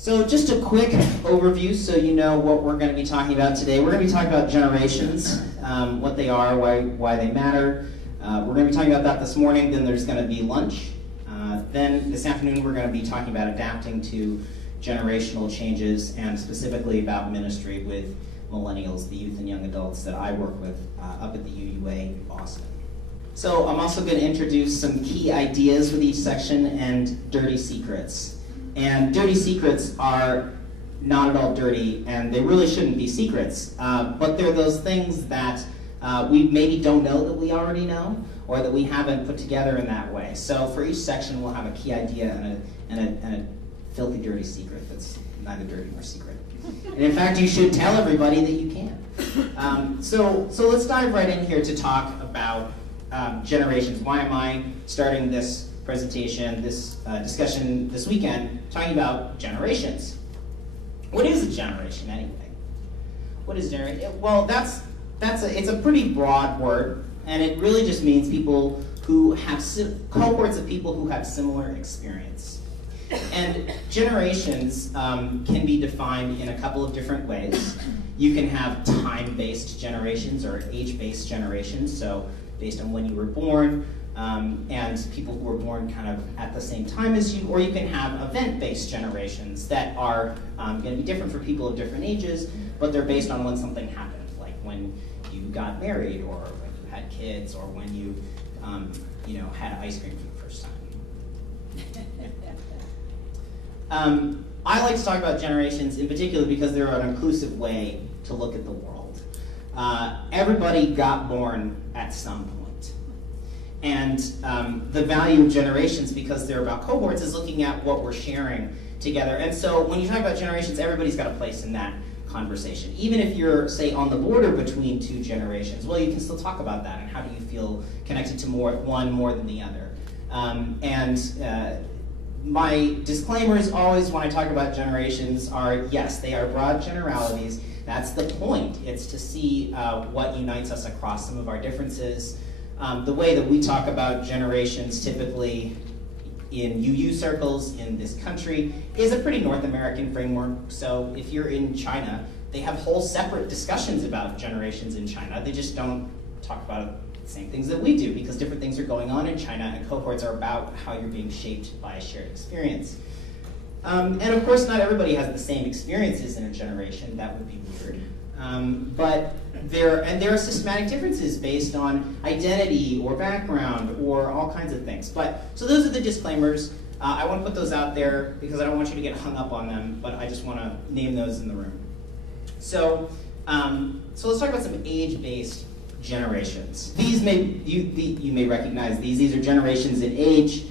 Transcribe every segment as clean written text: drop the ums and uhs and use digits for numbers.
So just a quick overview so you know what we're going to be talking about today. We're going to be talking about generations, what they are, why they matter. We're going to be talking about that this morning. Then there's going to be lunch. Then this afternoon we're going to be talking about adapting to generational changes and specifically about ministry with millennials, the youth and young adults that I work with up at the UUA in Boston. So I'm also going to introduce some key ideas with each section and dirty secrets. And dirty secrets are not at all dirty, and they really shouldn't be secrets, but they're those things that we maybe don't know that we already know, or that we haven't put together in that way. So for each section we'll have a key idea and a filthy dirty secret that's neither dirty nor secret. And in fact, you should tell everybody that you can. So let's dive right in here to talk about generations. Why am I starting this presentation, this discussion this weekend, talking about generations? What is a generation anyway? What is generation? Well, it's a pretty broad word, and it really just means people who have cohorts of people who have similar experience. And generations can be defined in a couple of different ways. You can have time-based generations or age-based generations, so based on when you were born, and people who were born kind of at the same time as you, or you can have event-based generations that are going to be different for people of different ages, but they're based on when something happened, like when you got married, or when you had kids, or when you, had ice cream for the first time. I like to talk about generations in particular because they're an inclusive way to look at the world. Everybody got born at some point. And the value of generations, because they're about cohorts, is looking at what we're sharing together. And so when you talk about generations, everybody's got a place in that conversation. Even if you're, say, on the border between two generations, well, you can still talk about that, and how do you feel connected to one more than the other. My disclaimers always when I talk about generations are, yes, they are broad generalities. That's the point. It's to see what unites us across some of our differences. The way that we talk about generations typically in UU circles in this country is a pretty North American framework. So if you're in China, they have whole separate discussions about generations in China. They just don't talk about the same things that we do, because different things are going on in China, and cohorts are about how you're being shaped by a shared experience. And of course, not everybody has the same experiences in a generation. That would be weird. But there are systematic differences based on identity or background or all kinds of things. So those are the disclaimers. I want to put those out there because I don't want you to get hung up on them, but I just want to name those in the room. So let's talk about some age-based generations. You may recognize these. These are generations in age.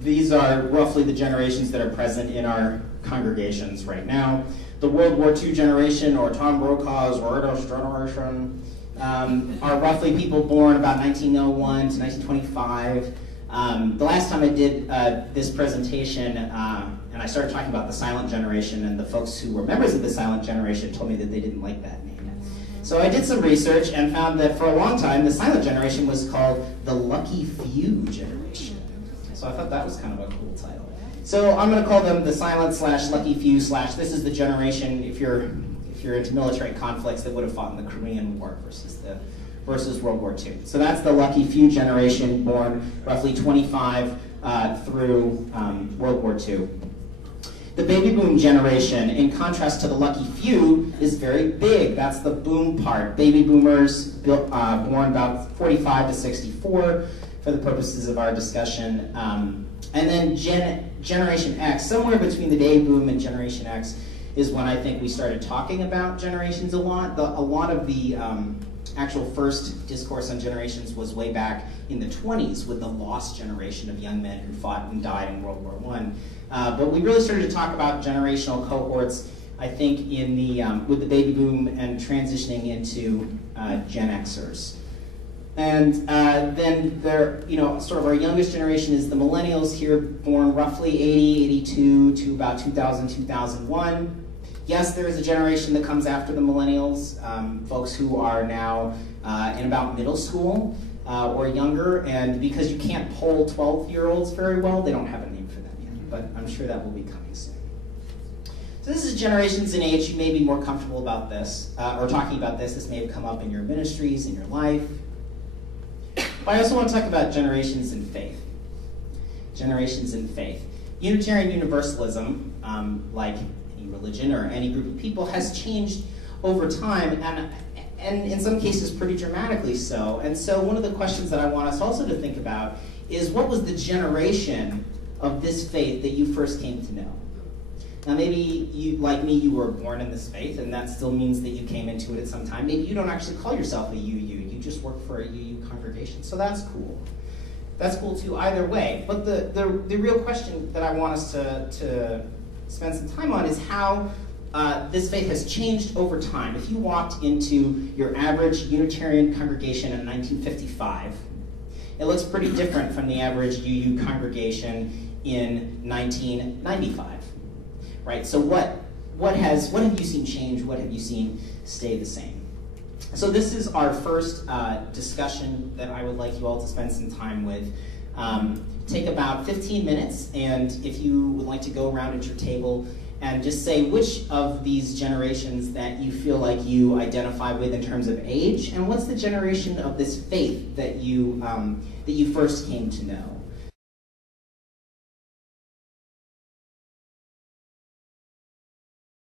These are roughly the generations that are present in our congregations right now. The World War II generation, or Tom Brokaw's Rhodos generation, are roughly people born about 1901 to 1925. The last time I did this presentation, and I started talking about the silent generation, and the folks who were members of the silent generation told me that they didn't like that name. So I did some research and found that for a long time, the silent generation was called the Lucky Few generation. So I thought that was kind of a cool title. So I'm going to call them the silent / lucky few / this is the generation, if you're into military conflicts, that would have fought in the Korean War versus World War II. So that's the lucky few generation, born roughly 25 through World War II. The baby boom generation, in contrast to the lucky few, is very big. That's the boom part. Baby boomers born about 45 to 64 for the purposes of our discussion. And then Generation X, somewhere between the baby boom and Generation X, is when I think we started talking about generations a lot. A lot of the actual first discourse on generations was way back in the 20s with the lost generation of young men who fought and died in World War I. But we really started to talk about generational cohorts, I think, with the baby boom and transitioning into Gen Xers. And then sort of our youngest generation is the millennials here, born roughly 80, 82 to about 2000, 2001. Yes, there is a generation that comes after the millennials, folks who are now in about middle school or younger, and because you can't poll 12-year-olds very well, they don't have a name for them yet, but I'm sure that will be coming soon. So this is generations in age. You may be more comfortable about this, or talking about this. This may have come up in your ministries, in your life. But I also want to talk about generations in faith. Generations in faith. Unitarian Universalism, like any religion or any group of people, has changed over time, and in some cases pretty dramatically so. And so one of the questions that I want us also to think about is, what was the generation of this faith that you first came to know? Now maybe you, like me, you were born in this faith, and that still means that you came into it at some time. Maybe you don't actually call yourself a UU, you just work for a UU congregation, so that's cool. That's cool too, either way. But the real question that I want us to spend some time on is how this faith has changed over time. If you walked into your average Unitarian congregation in 1955, it looks pretty different from the average UU congregation in 1995, right? So what have you seen change? What have you seen stay the same? So this is our first discussion that I would like you all to spend some time with. Take about 15 minutes, and if you would like to go around at your table and just say which of these generations that you feel like you identify with in terms of age, and what's the generation of this faith that you first came to know.